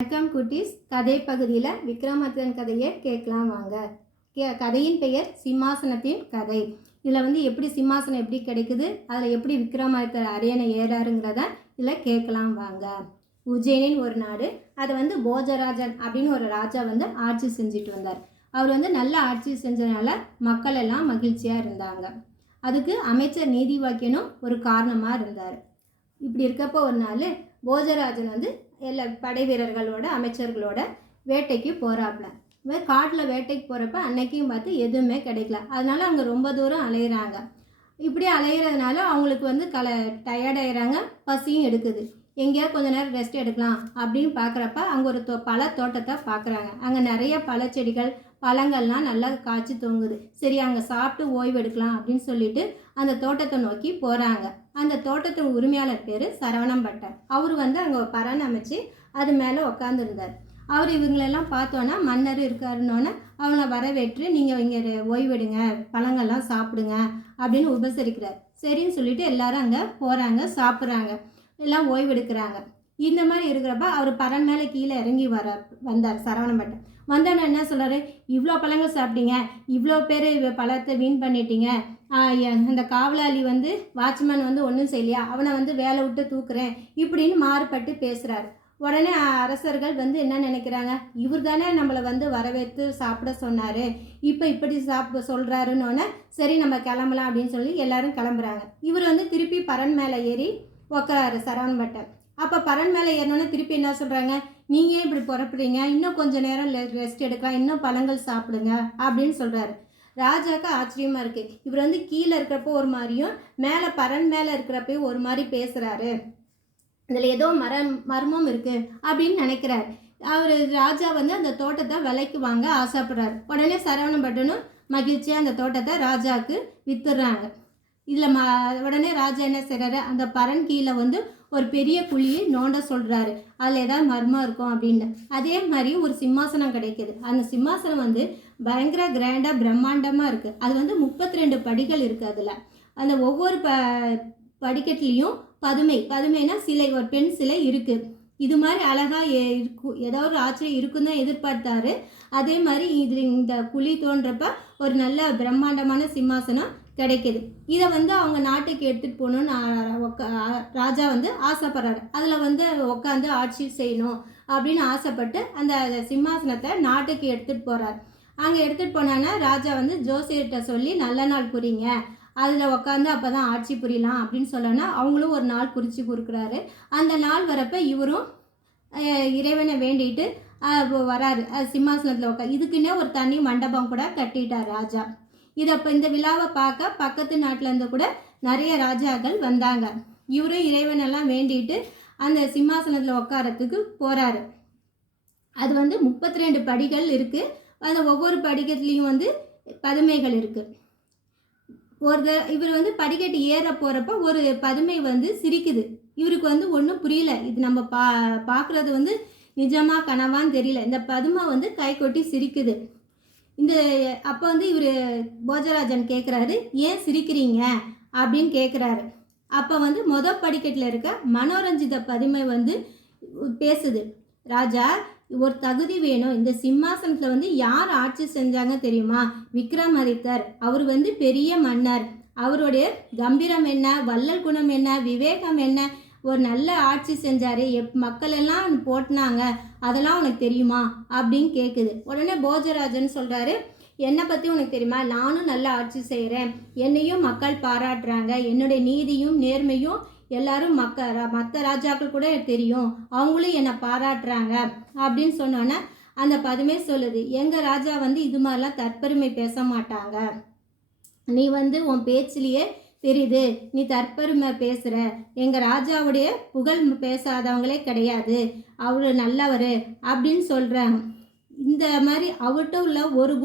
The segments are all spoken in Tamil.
வணக்கம் குட்டீஸ். கதை பகுதியில் விக்ரமாதித்தன் கதையை கேட்கலாம் வாங்க. கதையின் பெயர் சிம்மாசனத்தின் கதை. இதில் எப்படி சிம்மாசனம் எப்படி கிடைக்குது, அதில் எப்படி விக்ரமாதித்தர் அரியணை ஏறாருங்கிறத இதில் கேட்கலாம் வாங்க. உஜ்ஜயினின் ஒரு நாடு, அதை போஜராஜன் அப்படின்னு ஒரு ராஜா ஆட்சி செஞ்சுட்டு வந்தார். அவர் நல்ல ஆட்சி செஞ்சதுனால மக்கள் எல்லாம் மகிழ்ச்சியாக இருந்தாங்க. அதுக்கு அமைச்சர் நீதிவாக்கியனும் ஒரு காரணமாக இருந்தார். இப்படி இருக்கப்போ ஒரு நாள் போஜராஜன் எல்லா படை வீரர்களோட அமைச்சர்களோட வேட்டைக்கு போகிறாப்புல. காட்டில் வேட்டைக்கு போகிறப்ப அன்னைக்கும் பார்த்து எதுவுமே கிடைக்கல. அதனால அவங்க ரொம்ப தூரம் அலையிறாங்க. இப்படி அலையிறதுனால அவங்களுக்கு டயர்டாயிறாங்க, பசியும் எடுக்குது. எங்கேயாவது கொஞ்ச நேரம் ரெஸ்ட் எடுக்கலாம் அப்படின்னு பார்க்குறப்ப அங்கே ஒரு பழ தோட்டத்தை பார்க்குறாங்க. அங்கே நிறைய பழச்செடிகள் பழங்கள்லாம் நல்லா காய்ச்சி தொங்குது. சரி, அங்கே சாப்பிட்டு ஓய்வு எடுக்கலாம் அப்படின்னு சொல்லிட்டு அந்த தோட்டத்தை நோக்கி போகிறாங்க. அந்த தோட்டத்தின் உரிமையாளர் பேர் சரவணம் பட்டர். அவர் அங்கே பரண் அமைச்சு அது மேலே உட்காந்துருந்தார். அவர் இவங்களெல்லாம் பார்த்தோன்னா மன்னர் இருக்காருன்னொன்னே அவங்கள வரவேற்று நீங்கள் இங்கே ஓய்வெடுங்க, பழங்கள்லாம் சாப்பிடுங்க அப்படின்னு உபசரிக்கிறார். சரின்னு சொல்லிட்டு எல்லாரும் அங்கே போகிறாங்க, சாப்பிட்றாங்க, எல்லாம் ஓய்வெடுக்கிறாங்க. இந்த மாதிரி இருக்கிறப்ப அவர் பரண் மேலே கீழே இறங்கி வந்தார் சரவணம் பட்டர். வந்தோன்னே என்ன சொல்கிறாரு, இவ்வளோ பழங்கள் சாப்பிட்டீங்க, இவ்வளோ பேர் பழத்தை வீண் பண்ணிட்டீங்க, அந்த காவலாளி வாட்ச்மேன் ஒன்றும் செய்யலையா, அவனை வேலை விட்டு தூக்குறேன் இப்படின்னு மாறுபட்டு பேசுகிறார். உடனே அரசர்கள் என்ன நினைக்கிறாங்க, இவர் தானே நம்மளை வரவேற்று சாப்பிட சொன்னார், இப்போ இப்படி சொல்கிறாருன்னொன்னே சரி நம்ம கிளம்பலாம் அப்படின்னு சொல்லி எல்லாரும் கிளம்புறாங்க. இவர் திருப்பி பரண் மேலே ஏறி உக்காரு சரவணன் பட்டர். அப்போ பரண் மேலே ஏறினோன்னே திருப்பி என்ன சொல்கிறாங்க, நீங்கள் இப்படி புறப்படுறீங்க, இன்னும் கொஞ்சம் நேரம் ரெஸ்ட் எடுக்கலாம், இன்னும் பழங்கள் சாப்பிடுங்க அப்படின்னு சொல்கிறாரு. ராஜாவுக்கு ஆச்சரியமாக இருக்குது. இவர் கீழே இருக்கிறப்போ ஒரு மாதிரியும் மேலே பரண் மேலே இருக்கிறப்பையும் ஒரு மாதிரி பேசுகிறாரு, இதில் ஏதோ மர்மம் இருக்குது அப்படின்னு நினைக்கிறார். அவர் ராஜா அந்த தோட்டத்தை விலைக்கு வாங்க ஆசைப்படுறாரு. உடனே சரவணன் பட்டனும் மகிழ்ச்சியாக அந்த தோட்டத்தை ராஜாவுக்கு வித்துடுறாங்க. இதில் உடனே ராஜா என்ன செய்கிறாரு, அந்த பரண் கீழே ஒரு பெரிய குழியை நோண்ட சொல்கிறாரு, அதில் ஏதாவது மர்மம் இருக்கும் அப்படின்னு. அதே மாதிரி ஒரு சிம்மாசனம் கிடைக்கிது. அந்த சிம்மாசனம் பயங்கர கிராண்டாக பிரம்மாண்டமாக இருக்குது. அது 32 படிகள் இருக்குது. அதில் அந்த ஒவ்வொரு படிக்கட்டுலேயும் பதுமைனா சிலை, ஒரு பெண் சிலை இருக்குது. இது மாதிரி அழகாக இருக்கும், ஏதோ ஒரு ஆச்சரியம் இருக்குன்னு தான் எதிர்பார்த்தாரு. அதே மாதிரி இந்த குழி தோன்றப்ப ஒரு நல்ல பிரம்மாண்டமான சிம்மாசனம் கிடைக்கிது. இதை அவங்க நாட்டுக்கு எடுத்துகிட்டு போகணுன்னு ராஜா ஆசைப்படுறாரு. அதில் உட்காந்து ஆட்சி செய்யணும் அப்படின்னு ஆசைப்பட்டு அந்த சிம்மாசனத்தை நாட்டுக்கு எடுத்துகிட்டு போகிறார். அங்கே எடுத்துகிட்டு போனான்னா ராஜா ஜோசியர்கிட்ட சொல்லி நல்ல நாள் குறிங்க, அதில் உட்காந்து அப்போ தான் ஆட்சி புரியலாம் அப்படின்னு சொல்லனா அவங்களும் ஒரு நாள் குறித்து கொடுக்குறாரு. அந்த நாள் வரப்போ இவரும் இறைவனை வேண்டிட்டு வராரு. சிம்மாசனத்தில் இதுக்குன்னே ஒரு தனி மண்டபம் கூட கட்டிட்டார் ராஜா. இந்த விழாவை பார்க்க பக்கத்து நாட்டிலேருந்து கூட நிறைய ராஜாக்கள் வந்தாங்க. இவரும் இறைவனெல்லாம் வேண்டிட்டு அந்த சிம்மாசனத்தில் உட்காரத்துக்கு போகிறாரு. அது 32 படிகள் இருக்குது. அந்த ஒவ்வொரு படிக்கட்டுலேயும் பதுமைகள் இருக்குது. இவர் படிக்கட்டு ஏற போகிறப்ப ஒரு பதுமை சிரிக்குது. இவருக்கு ஒன்றும் புரியல, இது நம்ம பார்க்குறது நிஜமாக கனவான்னு தெரியல. இந்த பதுமை கை கொட்டி சிரிக்குது. அப்போ இவர் போஜராஜன் கேட்குறாரு, ஏன் சிரிக்கிறீங்க அப்படின்னு கேட்குறாரு. அப்போ மொதல் படிக்கட்டில் இருக்க மனோரஞ்சித பதுமை பேசுது, ராஜா ஒரு தகுதி வேணும், இந்த சிம்மாசனத்தில் யார் ஆட்சி செஞ்சாங்க தெரியுமா, விக்ரமாதித்தர். அவர் பெரிய மன்னர், அவருடைய கம்பீரம் என்ன, வள்ளல் குணம் என்ன, விவேகம் என்ன, ஒரு நல்ல ஆட்சி செஞ்சார், மக்கள் எல்லாம் போட்டினாங்க, அதெல்லாம் உனக்கு தெரியுமா அப்படின்னு கேட்குது. உடனே போஜராஜன் சொல்கிறாரு, என்னை பற்றி உனக்கு தெரியுமா, நானும் நல்ல ஆட்சி செய்கிறேன், என்னையும் மக்கள் பாராட்டுறாங்க, என்னுடைய நீதியும் நேர்மையும் எல்லாரும் மற்ற ராஜாக்கள் கூட தெரியும், அவங்களும் என்னை பாராட்டுறாங்க அப்படின்னு சொன்னோன்னே அந்த பதுமை சொல்லுது, எங்கள் ராஜா இது மாதிரிலாம் தற்பெருமை பேச மாட்டாங்க, நீ உன் பேச்சிலேயே தெரியுது நீ தற்பெருமை பேசுகிற, எங்கள் ராஜாவுடைய புகழ் பேசாதவங்களே கிடையாது, அவரு நல்லவர் அப்படின்னு சொல்கிறாங்க. இந்த மாதிரி அவர்கிட்ட உள்ள ஒரு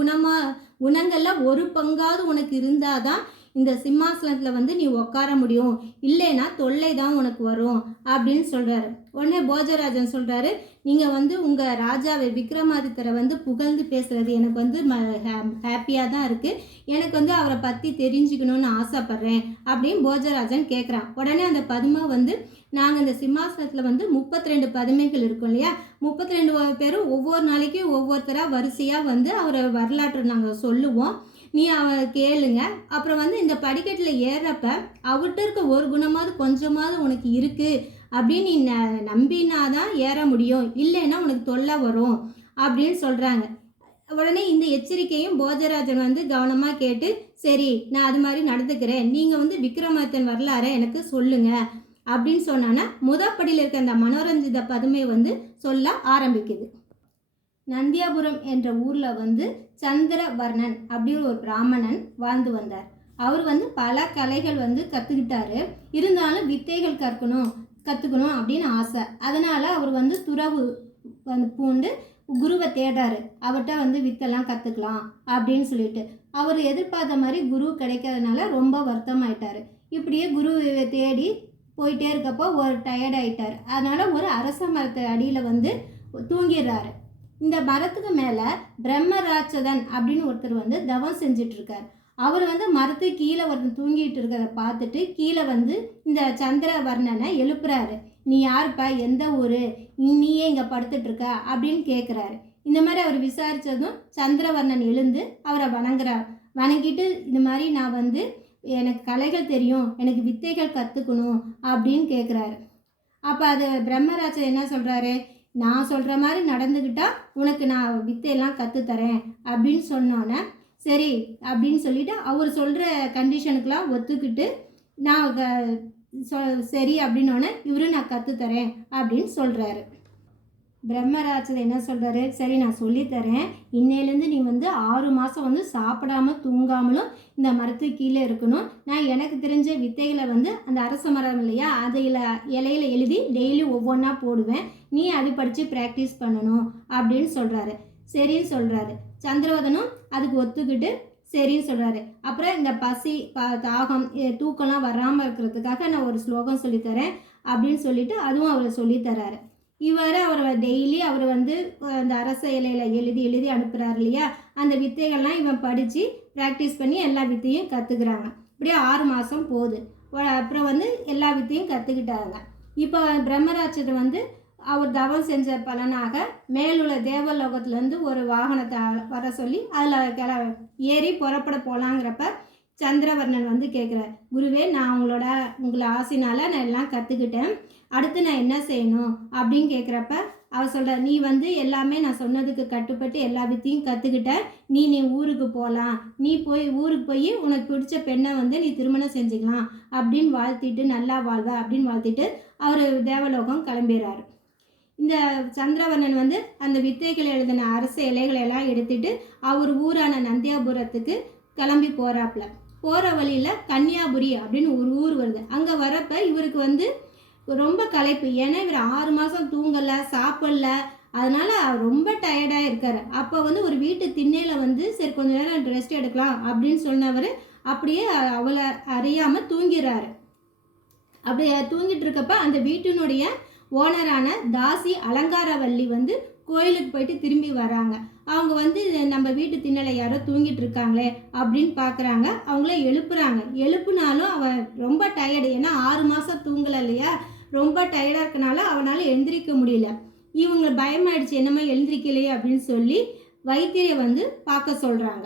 குணங்களில் ஒரு பங்காவது உனக்கு இருந்தால் தான் இந்த சிம்மாசனத்தில் நீ உட்கார முடியும், இல்லைன்னா தொல்லை தான் உனக்கு வரும் அப்படின்னு சொல்கிறாரு. உடனே போஜராஜன் சொல்கிறாரு, நீங்கள் உங்கள் ராஜாவை விக்ரமாதித்தரை புகழ்ந்து பேசுகிறது எனக்கு ஹாப்பியாக தான் இருக்குது, எனக்கு அவரை பற்றி தெரிஞ்சுக்கணுன்னு ஆசைப்பட்றேன் அப்படின்னு போஜராஜன் கேட்குறான். உடனே அந்த பதுமை நாங்கள் இந்த சிம்மாசனத்தில் வந்து 32 பதுமைகள் இருக்கும் இல்லையா, 32 பேரும் ஒவ்வொரு நாளைக்கும் ஒவ்வொருத்தராக வரிசையாக வந்து அவரை வரலாற்றை நாங்கள் சொல்லுவோம். நீ கேளுங்க. அப்புறம் வந்து இந்த படிக்கட்டில் ஏறப்ப அவர்கிட்ட இருக்க ஒரு குணமாவது கொஞ்சமாவது உனக்கு இருக்குது அப்படின்னு நீ நம்பினாதான் ஏற முடியும், இல்லைன்னா உனக்கு தொல்லை வரும் அப்படின்னு சொல்கிறாங்க. உடனே இந்த எச்சரிக்கையும் போஜராஜன் வந்து கவனமாக கேட்டு, சரி நான் அது மாதிரி நடந்துக்கிறேன், நீங்கள் வந்து விக்ரமாதித்தன் வரலாறை எனக்கு சொல்லுங்க அப்படின்னு சொன்னான்னா முதப்படியில் இருக்க அந்த மனோரஞ்சித பதுமை வந்து சொல்ல ஆரம்பிக்குது. நந்தியாபுரம் என்ற ஊரில் வந்து சந்திரவர்ணன் அப்படின்னு ஒரு பிராமணன் வாழ்ந்து வந்தார். அவர் வந்து பல கலைகள் வந்து கற்றுக்கிட்டாரு. இருந்தாலும் வித்தைகள் கற்றுக்கணும் அப்படின்னு ஆசை. அதனால் அவர் வந்து துறவு வந்து பூண்டு குருவை தேடாரு. அவர்கிட்ட வந்து வித்தெல்லாம் கற்றுக்கலாம் அப்படின்னு சொல்லிட்டு. அவர் எதிர்பார்த்த மாதிரி குரு கிடைக்காதனால ரொம்ப வருத்தமாயிட்டார். இப்படியே குருவை தேடி போயிட்டே இருக்கப்போ ஒரு டயர்ட் ஆகிட்டார். அதனால் ஒரு அரச மரத்து அடியில் வந்து தூங்கிடுறாரு. இந்த மரத்துக்கு மேலே பிரம்மராட்சதன் அப்படின்னு ஒருத்தர் வந்து தவம் செஞ்சிட்ருக்கார். அவர் வந்து மரத்துக்கு கீழே ஒருத்தர் தூங்கிட்டு இருக்கிறத பார்த்துட்டு கீழே வந்து இந்த சந்திரவர்ணனை எழுப்புறாரு. நீ யாருப்பா, எந்த ஊர், நீயே இங்கே படுத்துட்ருக்க அப்படின்னு கேட்குறாரு. இந்த மாதிரி அவர் விசாரித்ததும் சந்திரவர்ணன் எழுந்து அவரை வணங்குறார். வணங்கிட்டு இந்த மாதிரி நான் வந்து எனக்கு கலைகள் தெரியும், எனக்கு வித்தைகள் கற்றுக்கணும் அப்படின்னு கேட்குறாரு. அப்போ அது பிரம்மராட்சர் என்ன சொல்கிறாரு, நான் சொல்கிற மாதிரி நடந்துக்கிட்டா உனக்கு நான் வித்தையெல்லாம் கற்றுத்தரேன் அப்படின்னு சொன்னோன்னே சரி அப்படின்னு சொல்லிவிட்டு அவர் சொல்கிற கண்டிஷனுக்கெலாம் ஒத்துக்கிட்டு நான் சரி அப்படின்னோடனே இவரும் நான் கற்றுத்தரேன் அப்படின்னு சொல்கிறாரு. பிரம்மராட்சர் என்ன சொல்கிறாரு, சரி நான் சொல்லித்தரேன், இன்னையிலேருந்து நீ வந்து 6 மாதம் வந்து சாப்பிடாமல் தூங்காமலும் இந்த மரத்துக்கு கீழே இருக்கணும். நான் எனக்கு தெரிஞ்ச வித்தைகளை வந்து அந்த அரச மரம் இல்லையா அதில் இலையில எழுதி டெய்லி ஒவ்வொன்றா போடுவேன், நீ அது படித்து ப்ராக்டிஸ் பண்ணணும் அப்படின்னு சொல்கிறாரு. சரின்னு சொல்கிறாரு. சந்திரவதனும் அதுக்கு ஒத்துக்கிட்டு சரின்னு சொல்கிறாரு. அப்புறம் இந்த பசி தாகம் தூக்கம்லாம் வராமல் இருக்கிறதுக்காக நான் ஒரு ஸ்லோகம் சொல்லித்தரேன் அப்படின்னு சொல்லிட்டு அதுவும் அவர் சொல்லித்தராரு. அவர் டெய்லி அவர் வந்து அந்த அரச இலையில் எழுதி அனுப்புகிறார் இல்லையா, அந்த வித்தைகள்லாம் இவன் படித்து ப்ராக்டிஸ் பண்ணி எல்லா வித்தையும் கற்றுக்குறாங்க. இப்படியே 6 மாதம் போகுது. அப்புறம் வந்து எல்லா வித்தையும் கற்றுக்கிட்டாங்க. இப்போ பிரம்மராட்சர் வந்து அவர் தவம் செஞ்ச பலனாக மேலுள்ள தேவலோகத்துலேருந்து ஒரு வாகனத்தை வர சொல்லி அதில் ஏறி புறப்பட போகலாங்கிறப்ப சந்திரவர்ணன் வந்து கேட்குறார், குருவே நான் உங்களை ஆசைனால நான் எல்லாம் கற்றுக்கிட்டேன், அடுத்து நான் என்ன செய்யணும் அப்படின்னு கேட்குறப்ப அவர் சொல்கிறார், நீ வந்து எல்லாமே நான் சொன்னதுக்கு கட்டுப்பட்டு எல்லா வித்தையும் கற்றுக்கிட்ட, நீ ஊருக்கு போகலாம், நீ ஊருக்கு போய் உனக்கு பிடிச்ச பெண்ணை வந்து நீ திருமணம் செஞ்சுக்கலாம் அப்படின்னு வாழ்த்திட்டு நல்லா வாழ்வ அப்படின்னு வாழ்த்திட்டு அவர் தேவலோகம் கிளம்பிடுறாரு. இந்த சந்திரவர்ணன் வந்து அந்த வித்தைகளை எழுதின அரச இலைகளெல்லாம் எடுத்துட்டு அவர் ஊரான நந்தியாபுரத்துக்கு கிளம்பி போகிறாப்புல. போகிற வழியில் கன்னியாபுரி அப்படின்னு ஒரு ஊர் வருது. அங்கே வரப்போ இவருக்கு வந்து ரொம்ப களைப்பு. ஏன்னா இவர் 6 மாதம் தூங்கலை, சாப்பிடல, அதனால் ரொம்ப டயர்டாக இருக்கார். அப்போ வந்து ஒரு வீட்டு திண்ணையில் வந்து சரி கொஞ்ச நேரம் ரெஸ்ட் எடுக்கலாம் அப்படின்னு சொன்னவர் அப்படியே அவளை அறியாமல் தூங்கிறாரு. அப்படி தூங்கிட்டு இருக்கப்ப அந்த வீட்டினுடைய ஓனரான தாசி அலங்காரவல்லி வந்து கோயிலுக்கு போயிட்டு திரும்பி வராங்க. அவங்க வந்து நம்ம வீட்டு திண்ணலை யாரோ தூங்கிட்டு இருக்காங்களே அப்படின்னு பார்க்குறாங்க. அவங்கள எழுப்புனாலும் அவன் ரொம்ப டயர்டு. ஏன்னா 6 மாதம் தூங்கலை இல்லையா, ரொம்ப டயர்டாக இருக்கனால அவனால் எழுந்திரிக்க முடியல. இவங்க பயமாயிடுச்சு, என்னமோ எழுந்திரிக்கலையே அப்படின்னு சொல்லி வைத்தியரை வந்து பார்க்க சொல்கிறாங்க.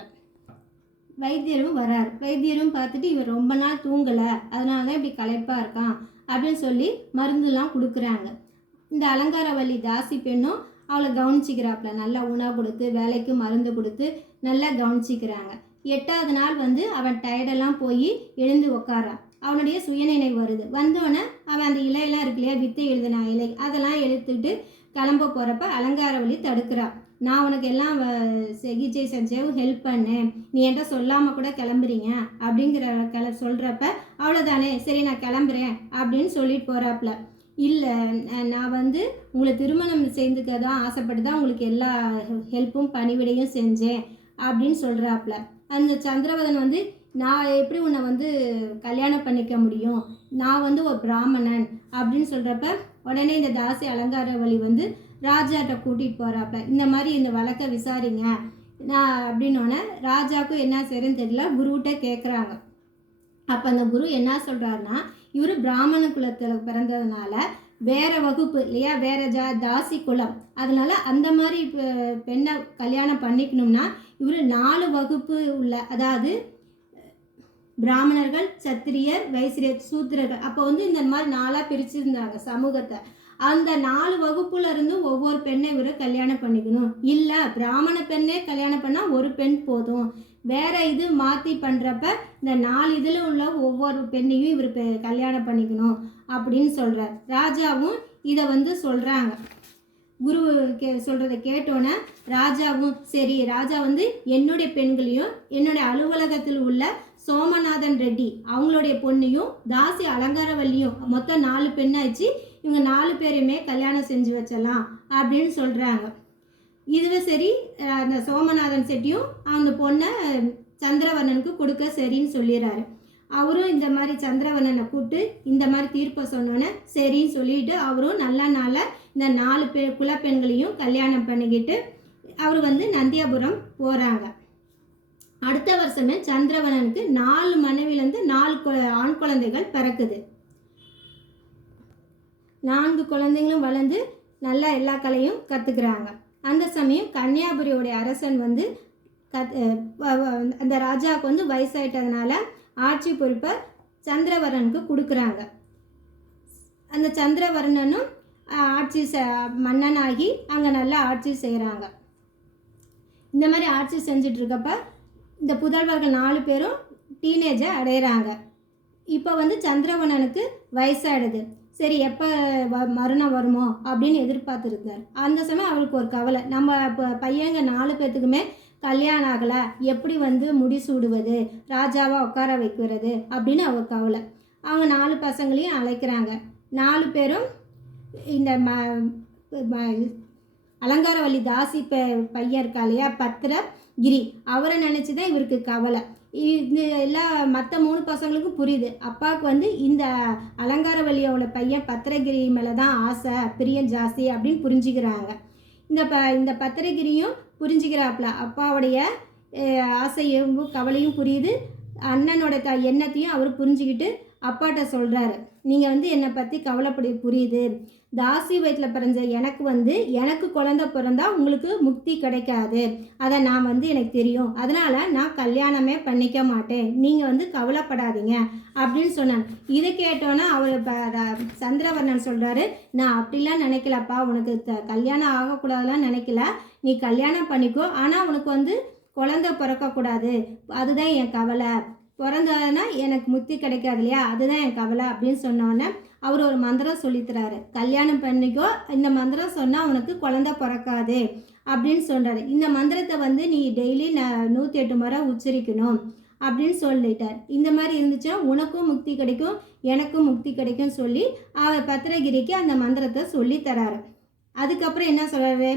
வைத்தியரும் வராரு. வைத்தியரும் பார்த்துட்டு இவர் ரொம்ப நாள் தூங்கலை, அதனால தான் இப்படி களைப்பாக இருக்கான் அப்படின்னு சொல்லி மருந்துலாம் கொடுக்குறாங்க. இந்த அலங்காரவல்லி தாசி பெண்ணும் அவளை கவனிச்சிக்கிறாப்புல, நல்லா உணவு கொடுத்து வேலைக்கு மருந்து கொடுத்து நல்லா கவனிச்சிக்கிறாங்க. 8ஆவது நாள் வந்து அவன் டயர்டெல்லாம் போய் எழுந்து உக்காரான். அவனுடைய சுயநினைவு வருது. வந்தோடனே அவன் அந்த இலையெல்லாம் இருக்கு இல்லையா, வித்தை எழுதின இலை, அதெல்லாம் எடுத்துக்கிட்டு கிளம்ப போகிறப்ப அலங்காரவல்லி தடுக்கிறான். நான் உனக்கு எல்லாம் சிகிச்சை செஞ்சேன், ஹெல்ப் பண்ணேன், நீ என்கிட்ட சொல்லாமல் கூட கிளம்புறீங்க அப்படிங்கிற சொல்கிறப்ப அவ்வளோதானே, சரி நான் கிளம்புறேன் அப்படின்னு சொல்லிட்டு போகிறாப்புல. இல்லை நான் வந்து உங்களை திருமணம் செய்துக்க தான் ஆசைப்பட்டு தான் உங்களுக்கு எல்லா ஹெல்ப்பும் பணிவிடையும் செஞ்சேன் அப்படின்னு சொல்கிறாப்புல. அந்த சந்திரவதன் வந்து நான் எப்படி உன்னை வந்து கல்யாணம் பண்ணிக்க முடியும், நான் வந்து ஒரு பிராமணன் அப்படின்னு சொல்கிறப்ப உடனே இந்த தாசி அலங்காரவல்லி வந்து ராஜாட்ட கூட்டிகிட்டு போகிறாப்புல. இந்த மாதிரி இந்த வழக்கை விசாரிங்க நான் அப்படின்னோடனே ராஜாவுக்கும் என்ன செய்யறதுன்னு தெரியல, குருகிட்ட கேட்குறாங்க. அப்போ அந்த குரு என்ன சொல்கிறாருன்னா, இவர் பிராமண குலத்தில் பிறந்ததுனால வேற வகுப்பு இல்லையா, வேற தாசி குலம், அதனால அந்த மாதிரி பெண்ணை கல்யாணம் பண்ணிக்கணும்னா இவர் 4 வகுப்பு உள்ள, அதாவது பிராமணர்கள், சத்திரியர், வைசிரியர், சூத்திரர்கள், அப்போ வந்து இந்த மாதிரி 4ஆக பிரிச்சிருந்தாங்க சமூகத்தை. அந்த 4 வகுப்புல இருந்து ஒவ்வொரு பெண்ணை இவர் கல்யாணம் பண்ணிக்கணும். இல்லை பிராமண பெண்ணே கல்யாணம் பண்ணால் ஒரு பெண் போதும், வேற இது மாற்றி பண்ணுறப்ப இந்த 4 இதில் உள்ள ஒவ்வொரு பெண்ணையும் இவர் கல்யாணம் பண்ணிக்கணும் அப்படின்னு சொல்கிறார். ராஜாவும் இதை வந்து சொல்கிறாங்க. குரு சொல்கிறத கேட்டோன்னே ராஜாவும் சரி, ராஜா வந்து என்னுடைய பெண்களையும் என்னுடைய அலுவலகத்தில் உள்ள சோமநாதன் ரெட்டி அவங்களுடைய பொண்ணையும் தாசி அலங்காரவல்லியும் மொத்தம் 4 பெண்ணாச்சு, இவங்க 4 பேரையுமே கல்யாணம் செஞ்சு வச்சலாம் அப்படின்னு சொல்கிறாங்க. இதுவே சரி, அந்த சோமநாதன் செட்டியும் அந்த பொண்ணை சந்திரவர்ணனுக்கு கொடுக்க சரின்னு சொல்லிடுறாரு. அவரும் இந்த மாதிரி சந்திரவர்ணனை கூப்பிட்டு இந்த மாதிரி தீர்ப்பை சொன்னோன்னே சரின்னு சொல்லிட்டு அவரும் நல்ல நாளில் இந்த 4 குலப்பெண்களையும் கல்யாணம் பண்ணிக்கிட்டு அவர் வந்து நந்தியாபுரம் போகிறாங்க. அடுத்த வருஷமே சந்திரவர்ணனுக்கு 4 மனைவிலேருந்து 4 ஆண் குழந்தைகள் பிறக்குது. 4 குழந்தைங்களும் வளர்ந்து நல்லா எல்லா கலையும் கற்றுக்குறாங்க. அந்த சமயம் கன்னியாகுமரியோடைய அரசன் வந்து அந்த ராஜாவுக்கு வந்து வயசாயிட்டதுனால ஆட்சி பொறுப்பை சந்திரவர்ணனுக்கு கொடுக்குறாங்க. அந்த சந்திரவர்ணனும் ஆட்சி மன்னனாகி அங்கே நல்லா ஆட்சி செய்கிறாங்க. இந்த மாதிரி ஆட்சி செஞ்சிட்டு இருக்கப்ப இந்த புதல்வர்கள் 4 பேரும் டீனேஜை அடைகிறாங்க. இப்போ வந்து சந்திரவர்ணனுக்கு வயசாகிடுது. சரி எப்போ மரணம் வருமோ அப்படின்னு எதிர்பார்த்துருந்தார். அந்த சமயம் அவருக்கு ஒரு கவலை, நம்ம இப்போ பையங்க 4 பேர்த்துக்குமே கல்யாணம் ஆகலை, எப்படி வந்து முடிசூடுவது, ராஜாவாக உட்கார வைக்கிறது அப்படின்னு அவர் கவலை. அவங்க 4 பசங்களையும் அழைக்கிறாங்க. 4 பேரும் இந்த அலங்காரவல்லி தாசி பையன் இருக்கா இல்லையா, பத்திரகிரி, அவரை நினச்சி தான் இவருக்கு கவலை. இது எல்லா மற்ற 3 பசங்களுக்கும் புரியுது, அப்பாவுக்கு வந்து இந்த அலங்காரவல்லியோட பையன் பத்திரகிரி மேலே தான் ஆசை, பிரியம் ஜாஸ்தி அப்படின்னு புரிஞ்சுக்கிறாங்க. இந்த பத்திரகிரியும் புரிஞ்சுக்கிறாப்புல, அப்பாவுடைய ஆசையும் கவலையும் புரியுது, அண்ணனோட எண்ணத்தையும் அவர் புரிஞ்சுக்கிட்டு அப்பாட்ட சொல்கிறாரு, நீங்கள் வந்து என்னை பற்றி புரியுது, தாசி வயிற்றில் பிறந்த எனக்கு குழந்தை பிறந்தா உங்களுக்கு முக்தி கிடைக்காது, அதை நான் வந்து எனக்கு தெரியும், அதனால் நான் கல்யாணமே பண்ணிக்க மாட்டேன், நீங்கள் வந்து கவலைப்படாதீங்க அப்படின்னு சொன்னாங்க. இதை கேட்டோன்னே அவர் சந்திரவர்ணன் சொல்கிறாரு, நான் அப்படிலாம் நினைக்கலப்பா, உனக்கு கல்யாணம் ஆகக்கூடாதுலாம் நினைக்கல, நீ கல்யாணம் பண்ணிக்கோ, ஆனால் உனக்கு வந்து குழந்தை பிறக்கக்கூடாது, அதுதான் என் கவலை, பிறந்ததுன்னா எனக்கு முக்தி கிடைக்காது இல்லையா, அதுதான் என் கவலை அப்படின்னு சொன்னோன்னே அவர் ஒரு மந்திரம் சொல்லித்தராரு, கல்யாணம் பண்ணிக்கோ, இந்த மந்திரம் சொன்னால் உனக்கு குழந்தை பிறக்காது அப்படின்னு சொல்கிறாரு. இந்த மந்திரத்தை வந்து நீ டெய்லி 108 முறை உச்சரிக்கணும் அப்படின்னு சொல்லிட்டார். இந்த மாதிரி இருந்துச்சுன்னா உனக்கும் முக்தி கிடைக்கும், எனக்கும் முக்தி கிடைக்கும் சொல்லி அவர் பத்திரகிரிக்கு அந்த மந்திரத்தை சொல்லி தராரு. அதுக்கப்புறம் என்ன சொல்கிறாரு,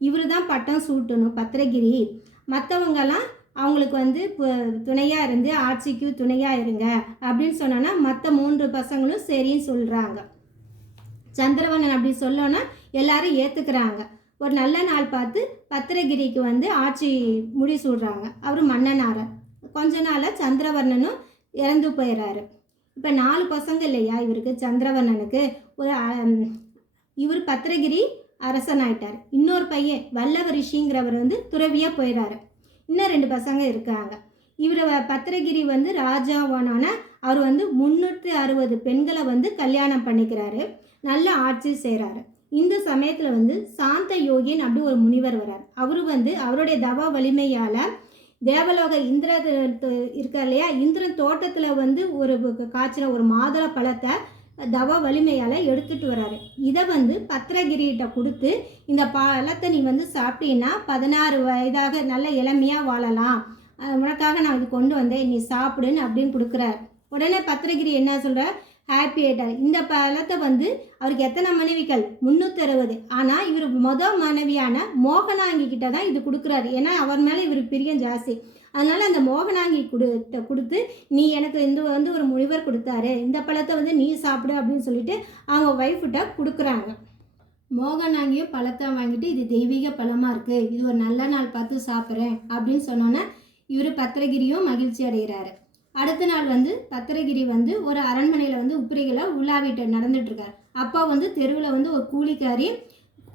இவர் தான் பட்டம் சூட்டணும் பத்திரகிரி, மற்றவங்கெல்லாம் அவங்களுக்கு வந்து துணையாக இருந்து ஆட்சிக்கு துணையாக இருங்க அப்படின்னு சொன்னோன்னா மற்ற 3 பசங்களும் சரின்னு சொல்கிறாங்க. சந்திரவர்ணன் அப்படி சொல்லோன்னா எல்லாரும் ஏற்றுக்கிறாங்க. ஒரு நல்ல நாள் பார்த்து பத்திரகிரிக்கு வந்து ஆட்சி முடிசூடுறாங்க. அவர் மன்னனார கொஞ்ச நாளில் சந்திரவர்ணனும் இறந்து போயிடுறாரு. இப்போ 4 பசங்க இல்லையா இவருக்கு, சந்திரவர்ணனுக்கு. இவர் பத்திரகிரி அரசன் ஆயிட்டார். இன்னொரு பையன் வல்லவ ரிஷிங்கிறவர் வந்து துறவியாக போயிடுறாரு. இன்னும் 2 பசங்க இருக்காங்க. இவர் பத்திரகிரி வந்து ராஜாவான அவர் வந்து 360 பெண்களை வந்து கல்யாணம் பண்ணிக்கிறாரு, நல்ல ஆட்சி செய்கிறாரு. இந்த சமயத்தில் வந்து சாந்த யோகின் அப்படி ஒரு முனிவர் வர்றார். அவர் வந்து அவருடைய தவ வலிமையால் தேவலோக இந்திரன் இருக்கார் இல்லையா, இந்திரன் தோட்டத்தில் வந்து ஒரு காய்ச்சின ஒரு மாதுளை பழத்தை தவ வலிமையால் எடுத்துகிட்டு வர்றாரு. இதை வந்து பத்திரகிரிகிட்ட கொடுத்து, இந்த பழத்தை நீ வந்து சாப்பிட்டீங்கன்னா 16 வயதாக நல்ல இளமையாக வாழலாம், உனக்காக நான் இது கொண்டு வந்தேன், நீ சாப்பிடுன்னு அப்படின்னு கொடுக்குறாரு. உடனே பத்திரகிரி என்ன சொல்கிறார், ஹாப்பி ஆகிட்டார். இந்த பழத்தை வந்து அவருக்கு எத்தனை மனைவிகள், 360. ஆனால் இவர் மனைவியான மோகனாங்கி கிட்ட தான் இது கொடுக்குறாரு. ஏன்னா அவர் மேலே இவர் பிரியம் ஜாஸ்தி. அதனால் அந்த மோகனாங்கி கொடுத்து நீ எனக்கு இந்த வந்து ஒரு முனிவர் கொடுத்தாரு, இந்த பழத்தை வந்து நீ சாப்பிடு அப்படின்னு சொல்லிட்டு அவங்க ஒய்ஃப்கிட்ட கொடுக்குறாங்க. மோகனாங்கியும் பழத்தை வாங்கிட்டு இது தெய்வீக பழமாக இருக்குது, இது ஒரு நல்ல நாள் பார்த்து சாப்பிட்றேன் அப்படின்னு சொன்னோன்னே இவர் பத்திரகிரியும் மகிழ்ச்சி அடைகிறாரு. அடுத்த நாள் வந்து பத்திரகிரி வந்து ஒரு அரண்மனையில் வந்து உப்பிரிகளை உள்ளாவிட்டு நடந்துட்டுருக்கார். அப்போ வந்து தெருவில் வந்து ஒரு கூலிக்காரி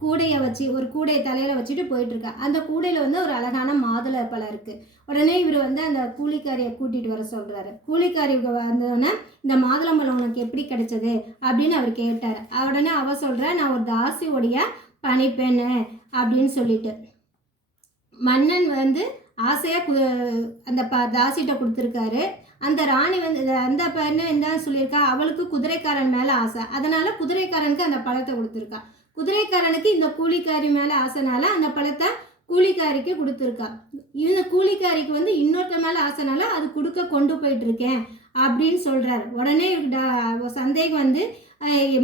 கூடையை வச்சு ஒரு கூடையை தலையில் வச்சுட்டு போயிட்டுருக்கா. அந்த கூடையில் வந்து ஒரு அழகான மாதுளை பழம் இருக்குது. உடனே இவர் வந்து அந்த கூலிக்காரியை கூட்டிகிட்டு வர சொல்கிறாரு. கூலிக்காரி வந்தோடனே இந்த மாதுளம்பழம் உனக்கு எப்படி கிடைச்சது அப்படின்னு அவர் கேட்டார். உடனே அவள் சொல்கிற நான் ஒரு தாசியோடைய பணிப்பெண்ணு அப்படின்னு சொல்லிட்டு மன்னன் வந்து ஆசையாக அந்த தாசிட்ட கொடுத்துருக்காரு. அந்த ராணி வந்து அந்த பெண்ணு என்ன சொல்லியிருக்கா, அவளுக்கு குதிரைக்காரன் மேலே ஆசை, அதனால் குதிரைக்காரனுக்கு அந்த பழத்தை கொடுத்துருக்கா. குதிரைக்காரனுக்கு இந்த கூலிக்காரி மேலே ஆசைனால அந்த பழத்தை கூலிக்காரிக்கு கொடுத்துருக்கா. இந்த கூலிக்காரிக்கு வந்து இன்னொருத்த மேலே ஆசைனால அது கொடுக்க கொண்டு போயிட்டுருக்கேன் அப்படின்னு சொல்கிறார். உடனே சந்தேகம் வந்து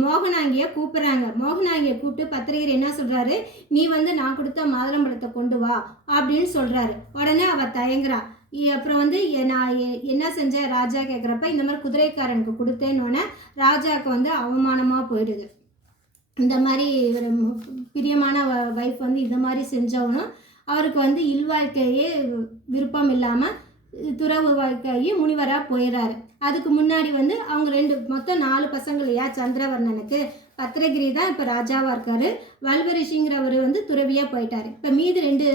மோகனாங்கியை கூப்பிட்றாங்க. மோகனாங்கியை கூப்பிட்டு பத்திரிகை என்ன சொல்கிறாரு, நீ வந்து நான் கொடுத்த மாதுளம்பழத்தை கொண்டு வா அப்படின்னு சொல்கிறாரு. உடனே அவள் தயங்குறா. அப்புறம் வந்து நான் என்ன செஞ்சேன் ராஜா கேட்குறப்ப இந்த மாதிரி குதிரைக்காரனுக்கு கொடுத்தேன்னொன்னே ராஜாவுக்கு வந்து அவமானமாக போயிடுது. இந்த மாதிரி ஒரு பிரியமான வைஃப் வந்து இந்த மாதிரி செஞ்சவனும் அவருக்கு வந்து இல்வாழ்க்கையே விருப்பம் இல்லாமல் துறவு வாழ்க்கையே முனிவராக போயிடுறாரு. அதுக்கு முன்னாடி வந்து அவங்க மொத்தம் 4 பசங்க இல்லையா சந்திரவர்ணனுக்கு. பத்திரகிரி தான் இப்போ ராஜாவாக இருக்கார். வல்வரிஷிங்கிறவர் வந்து துறவியாக போயிட்டார். இப்போ மீதி 2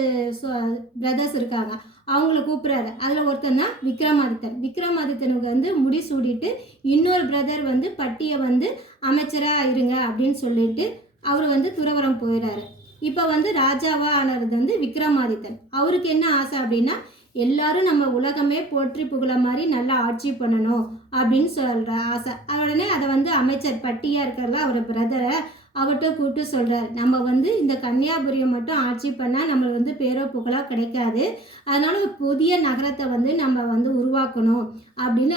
பிரதர்ஸ் இருக்காங்க, அவங்கள கூப்பிட்றாரு. அதில் ஒருத்தன் தான் விக்ரமாதித்தன். விக்ரமாதித்தனுக்கு வந்து முடி சூடிட்டு இன்னொரு பிரதர் வந்து பட்டியை வந்து அமைச்சராக இருங்க அப்படின்னு சொல்லிட்டு அவர் வந்து துறவரம் போயிடுறாரு. இப்போ வந்து ராஜாவாக ஆனது வந்து விக்ரமாதித்தன். அவருக்கு என்ன ஆசை அப்படின்னா எல்லாரும் நம்ம உலகமே போற்றி புகழ மாதிரி நல்லா ஆட்சி பண்ணணும் அப்படின்னு சொல்கிற ஆசை. உடனே அதை வந்து அமைச்சர் பட்டியாக இருக்கிறல அவர் பிரதரை அவர்கிட்ட கூப்பிட்டு சொல்கிறார், நம்ம வந்து இந்த கன்னியாகுமரியை மட்டும் ஆட்சி பண்ணால் நம்மளுக்கு வந்து பேரோ புகழாக கிடைக்காது, அதனால ஒரு புதிய நகரத்தை வந்து நம்ம வந்து உருவாக்கணும் அப்படின்னு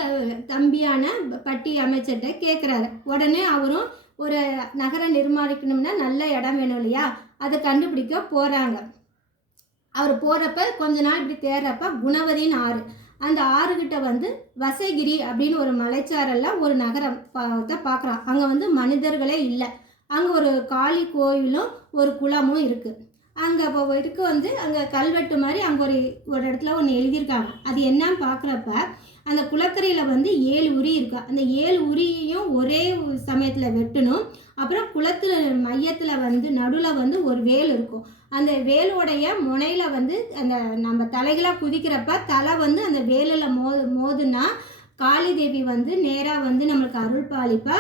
தம்பியான பட்டி அமைச்சர்கிட்ட கேட்குறாரு. உடனே அவரும் ஒரு நகரம் நிர்மாணிக்கணும்னா நல்ல இடம் வேணும் இல்லையா, அதை கண்டுபிடிக்க போகிறாங்க. அவர் போகிறப்ப கொஞ்ச நாள் இப்படி தேடுறப்ப குணவதின்னு ஆறு, அந்த ஆறுகிட்ட வந்து வசைகிரி அப்படின்னு ஒரு மலைச்சாரல்ல ஒரு நகரம் பார்க்குறான். அங்கே வந்து மனிதர்களே இல்லை. அங்கே ஒரு காளி கோயிலும் ஒரு குளமும் இருக்குது. அங்கே இதுக்கு வந்து அங்கே கல்வெட்டு மாதிரி அங்கே ஒரு இடத்துல ஒன்று எழுதியிருக்காங்க. அது என்னன்னு பார்க்குறப்ப அந்த குளக்கரையில் வந்து 7 உரி இருக்கு. அந்த 7 உரியையும் ஒரே சமயத்தில் வெட்டணும். அப்புறம் குளத்தில் மையத்தில் வந்து நடுவில் வந்து ஒரு வேல் இருக்கும். அந்த வேலோடைய முனையில் வந்து அந்த நம்ம தலைகளாக குதிக்கிறப்ப தலை வந்து அந்த வேலில் மோதுனா காளி தேவி வந்து நேராக வந்து நம்மளுக்கு அருள் பாலிப்பா.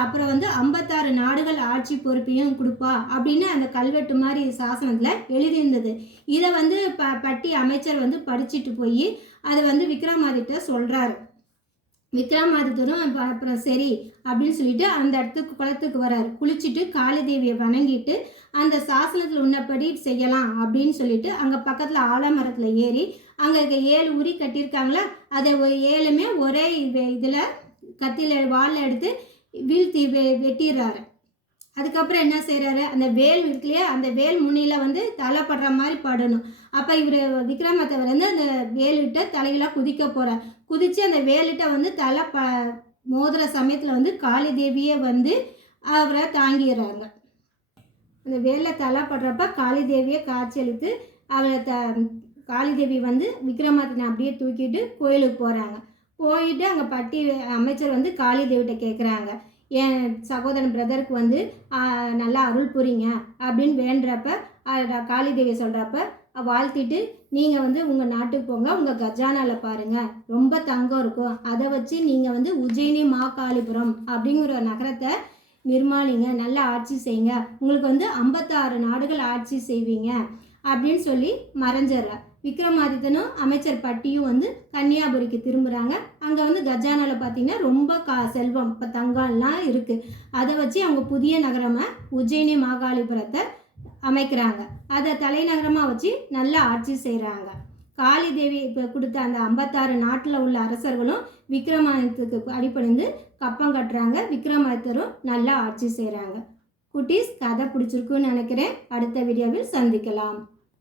அப்புறம் வந்து 56 நாடுகள் ஆட்சி பொறுப்பையும் கொடுப்பா அப்படின்னு அந்த கல்வெட்டு மாதிரி சாசனத்தில் எழுதியிருந்தது. இதை வந்து பட்டி அமைச்சர் வந்து படிச்சுட்டு போய் அதை வந்து விக்ரமாதித்த சொல்கிறாரு. விக்ரமாதித்தரும் அப்புறம் சரி அப்படின்னு சொல்லிட்டு அந்த இடத்துக்கு குளத்துக்கு வராரு. குளிச்சுட்டு காளி தேவியை வணங்கிட்டு அந்த சாசனத்தில் உன்னபடி செய்யலாம் அப்படின்னு சொல்லிட்டு அங்கே பக்கத்தில் ஆலமரத்தில் ஏறி அங்கே 7 உரி கட்டியிருக்காங்களா, அதை 7மே ஒரே இதில் கத்தியில் வாலில் எடுத்து வீழ்த்தி வெட்டிடுறாரு. அதுக்கப்புறம் என்ன செய்கிறாரு, அந்த வேல் இருக்கு இல்லையா, அந்த வேல் முன்னியில் வந்து தலைப்படுற மாதிரி படணும். அப்போ இவர் விக்ரமாதித்தர் வந்து அந்த வேலிட்ட தலைகளாக குதிக்க போகிறார். குதித்து அந்த வேலிட்ட வந்து தலை மோதுற சமயத்தில் வந்து காளி தேவியே வந்து அவரை தாங்கிடுறாங்க. அந்த வேலில் தலைப்படுறப்ப காளி தேவியை காட்சியளித்து அவரை காளி தேவி வந்து விக்ரமாதித்தனை அப்படியே தூக்கிட்டு கோயிலுக்கு போகிறாங்க. போயிட்டு அங்கே பட்டி அமைச்சர் வந்து காளி தேவிட்ட கேட்குறாங்க, என் சகோதரன் பிரதருக்கு வந்து நல்லா அருள் புரிங்க அப்படின்னு வேண்டுறப்ப காளி தேவி சொல்கிறப்ப வாழ்த்திட்டு நீங்கள் வந்து உங்கள் நாட்டுக்கு போங்க, உங்கள் கஜானாவில் பாருங்கள் ரொம்ப தங்கம் இருக்கும், அதை வச்சு நீங்கள் வந்து உஜ்ஜயினி மாகாளிபுரம் அப்படிங்கிற ஒரு நகரத்தை நிர்மாணிங்க, நல்லா ஆட்சி செய்யுங்க, உங்களுக்கு வந்து 56 நாடுகள் ஆட்சி செய்வீங்க அப்படின்னு சொல்லி மறைஞ்சிட்றார். விக்ரமாதித்தனும் அமைச்சர் பட்டியும் வந்து கன்னியாகுமரிக்கு திரும்புகிறாங்க. அங்கே வந்து கஜானாவில் பார்த்திங்கன்னா ரொம்ப செல்வம் இப்போ தங்கம்லாம் இருக்குது. அதை வச்சு அவங்க புதிய நகரமாக உஜ்ஜயினி மாகாளிபுரத்தை அமைக்கிறாங்க. அதை தலைநகரமாக வச்சு நல்லா ஆட்சி செய்கிறாங்க. காளி தேவி இப்போ கொடுத்த அந்த 56 நாட்டில் உள்ள அரசர்களும் விக்ரமாதித்தனுக்கு அடிபணிந்து கப்பம் கட்டுறாங்க. விக்ரமாதித்தரும் நல்லா ஆட்சி செய்கிறாங்க. குட்டீஸ், கதை பிடிச்சிருக்குன்னு நினைக்கிறேன். அடுத்த வீடியோவில் சந்திக்கலாம்.